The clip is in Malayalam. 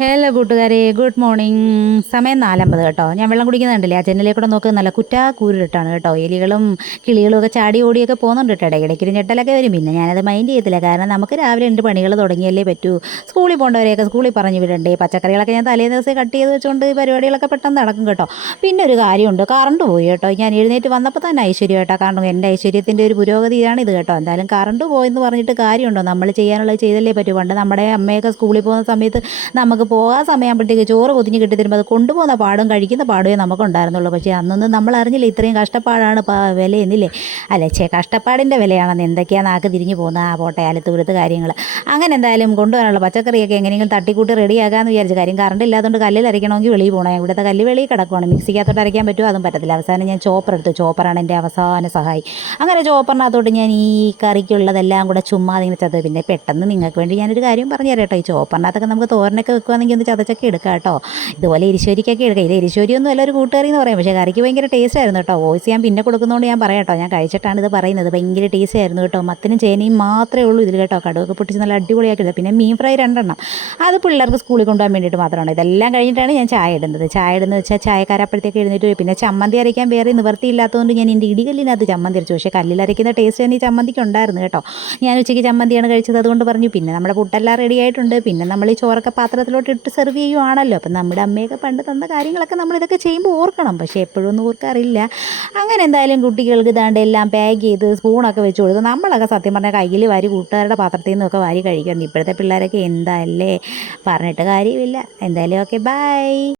ഹലോ കൂട്ടുകാരെ, ഗുഡ് മോർണിംഗ്. സമയം 4:50 കേട്ടോ. ഞാൻ വെള്ളം കുടിക്കുന്നുണ്ടല്ലേ, ആ ജനലിലേക്കൂടെ നോക്കുക, നല്ല കുറ്റാക്കൂരിട്ടാണ് കേട്ടോ. എലികളും കിളികളും ഒക്കെ ചാടി ഓടിയൊക്കെ പോകുന്നുണ്ട് കേട്ടോ. ഇടയ്ക്കൊരു ഞെട്ടലൊക്കെ വരും. പിന്നെ ഞാനത് മൈൻഡ് ചെയ്യത്തില്ല, കാരണം നമുക്ക് രാവിലെ ഉണ്ട് പണികൾ തുടങ്ങിയല്ലേ പറ്റൂ. സ്കൂളിൽ പോകേണ്ടവരെയൊക്കെ സ്കൂളിൽ പറഞ്ഞു വിടണ്ടേ. പച്ചക്കറികളൊക്കെ ഞാൻ തലേ ദിവസം കട്ട് ചെയ്ത് വെച്ചുകൊണ്ട് പരിപാടികളൊക്കെ പെട്ടെന്ന് നടക്കും കേട്ടോ. പിന്നെ ഒരു കാര്യമുണ്ട്, കറണ്ട് പോയി കേട്ടോ. ഞാൻ എഴുന്നേറ്റ് വന്നപ്പോൾ തന്നെ ഐശ്വര്യം കേട്ടോ. കാരണം എൻ്റെ ഐശ്വര്യത്തിൻ്റെ ഒരു പുരോഗതിയാണ് ഇത് കേട്ടോ. എന്തായാലും കറണ്ട് പോയെന്ന് പറഞ്ഞിട്ട് കാര്യമുണ്ടോ, നമ്മൾ ചെയ്യാനുള്ളത് ചെയ്തല്ലേ പറ്റൂ. പണ്ട് നമ്മുടെ അമ്മയൊക്കെ സ്കൂളിൽ പോകുന്ന സമയത്ത് നമുക്ക് പോകാൻ സമയമാകുമ്പോഴത്തേക്ക് ചോറ് പൊതിഞ്ഞ് കിട്ടി തരുമ്പോൾ അത് കൊണ്ടുപോകുന്ന പാടും കഴിക്കുന്ന പാടുമേ നമുക്കുണ്ടായിരുന്നുള്ളൂ. പക്ഷേ അന്നൊന്നും നമ്മൾ അറിഞ്ഞില്ല ഇത്രയും കഷ്ടപ്പാടാണ് വിലയെന്നില്ലേ. അല്ലേ, കഷ്ടപ്പാടിൻ്റെ വിലയാണെന്ന് എന്തൊക്കെയാണ് നാക്ക് തിരിഞ്ഞു പോകുന്നത്. ആ പോട്ടെ, അലത്തൂരത്ത് കാര്യങ്ങൾ. അങ്ങനെ എന്തായാലും കൊണ്ടുപോകാനുള്ള പച്ചക്കറിയൊക്കെ എങ്ങനെയെങ്കിലും തട്ടിക്കൂട്ടി റെഡിയാക്കാമെന്ന് വിചാരിച്ചു. കാര്യം കറണ്ട് ഇല്ലാത്തതുകൊണ്ട് കല്ലിൽ അരയ്ക്കണമെങ്കിൽ വെളിയിൽ പോകണം. ഇവിടുത്തെ കല്ല് വെളിയിൽ കിടക്കുവാണ്. മിക്സിക്കകത്തോട്ട് അരയ്ക്കാൻ പറ്റുമോ, അതും പറ്റത്തില്ല. അവസാനം ഞാൻ ചോപ്പർ എടുത്തു. ചോപ്പറാണ് എൻ്റെ അവസാന സഹായി. അങ്ങനെ ചോപ്പറിനകത്തോട്ട് ഞാൻ ഈ കറിക്കുള്ളതെല്ലാം കൂടെ ചുമ്മാ ഇങ്ങനെ ചതവ്. പിന്നെ പെട്ടെന്ന് നിങ്ങൾക്ക് വേണ്ടി ഞാനൊരു കാര്യം പറഞ്ഞു തരാം കേട്ടോ. ഈ ചോപ്പറിനകത്തൊക്കെ നമുക്ക് തോരനൊക്കെ വെക്കുകയാണെങ്കിൽ ഒന്ന് ചതച്ചൊക്കെ എടുക്കാം കേട്ടോ. ഇതുപോലെ എരിശ്ശേരിക്കൊക്കെ എടുക്കാം. ഇത് എരിശ്ശേരിയൊന്നും അല്ല, ഒരു കൂട്ടുകറി എന്ന് പറയും. പക്ഷേ കറിക്ക് ഭയങ്കര ടേസ്റ്റ് ആയിരുന്നു കേട്ടോ. വോയിസ് ഞാൻ പിന്നെ കൊടുക്കുന്നതുകൊണ്ട് ഞാൻ പറയാം കേട്ടോ. ഞാൻ കഴിച്ചിട്ടാണ് ഇത് പറയുന്നത്. ഭയങ്കര ടേസ്റ്റ് ആയിരുന്നു കേട്ടോ. മത്തനും ചേനയും മാത്രമേ ഉള്ളൂ ഇതിൽ കേട്ടോ. കടുവൊക്കെ പൊട്ടിച്ച് നല്ല അടിപൊളിയാക്കിയത്. പിന്നെ മീൻ ഫ്രൈ 2 അത് പിള്ളേർക്ക് സ്കൂളിൽ കൊണ്ടുപോകാൻ വേണ്ടിയിട്ട് മാത്രമാണ്. ഇതെല്ലാം കഴിഞ്ഞിട്ടാണ് ഞാൻ ചായ ഇടുന്നത്. ചായ ഇടുന്നത് വെച്ചാൽ ചായക്കാരപ്പോഴത്തേക്ക് എഴുന്നേറ്റ് പോയി. പിന്നെ ചമ്മന്തി അരയ്ക്കാൻ വേറെ നിവർത്തിയില്ലാത്തതുകൊണ്ട് ഞാൻ എൻ്റെ ഇടികല്ലിനകത്ത് ചമ്മന്തി അരച്ചു. പക്ഷേ കല്ലിലരയ്ക്കുന്ന ടേസ്റ്റ് തന്നെ ഈ ചമ്മന്തിക്ക് ഉണ്ടായിരുന്നു കേട്ടോ. ഞാൻ ഉച്ചയ്ക്ക് ചമ്മന്തിയാണ് കഴിച്ചത്, അതുകൊണ്ട് പറഞ്ഞു. പിന്നെ നമ്മുടെ പുട്ടെല്ലാം റെഡി ആയിട്ടുണ്ട്. പിന്നെ നമ്മൾ ഈ ചോറൊക്കെ പാത്രത്തിലോട്ട് ഇട്ട് സെർവ് ചെയ്യുവാണല്ലോ. അപ്പം നമ്മുടെ അമ്മയൊക്കെ പണ്ട് തന്ന കാര്യങ്ങളൊക്കെ നമ്മളിതൊക്കെ ചെയ്യുമ്പോൾ ഓർക്കണം. പക്ഷേ എപ്പോഴും ഒന്നും ഓർക്കാറില്ല. അങ്ങനെ എന്തായാലും കുട്ടികൾക്ക് ഇതാണ്ട് എല്ലാം പാക്ക് ചെയ്ത് സ്പൂണൊക്കെ വെച്ച് കൊടുക്കും. നമ്മളൊക്കെ സത്യം പറഞ്ഞാൽ കയ്യിൽ വാരി കൂട്ടുകാരുടെ പാത്രത്തിൽ നിന്നൊക്കെ വാരി കഴിക്കുന്നുണ്ട്. ഇപ്പോഴത്തെ പിള്ളേരൊക്കെ എന്താ അല്ലേ, പറഞ്ഞിട്ട് കാര്യമില്ല. എന്തായാലും ഓക്കെ, ബൈ.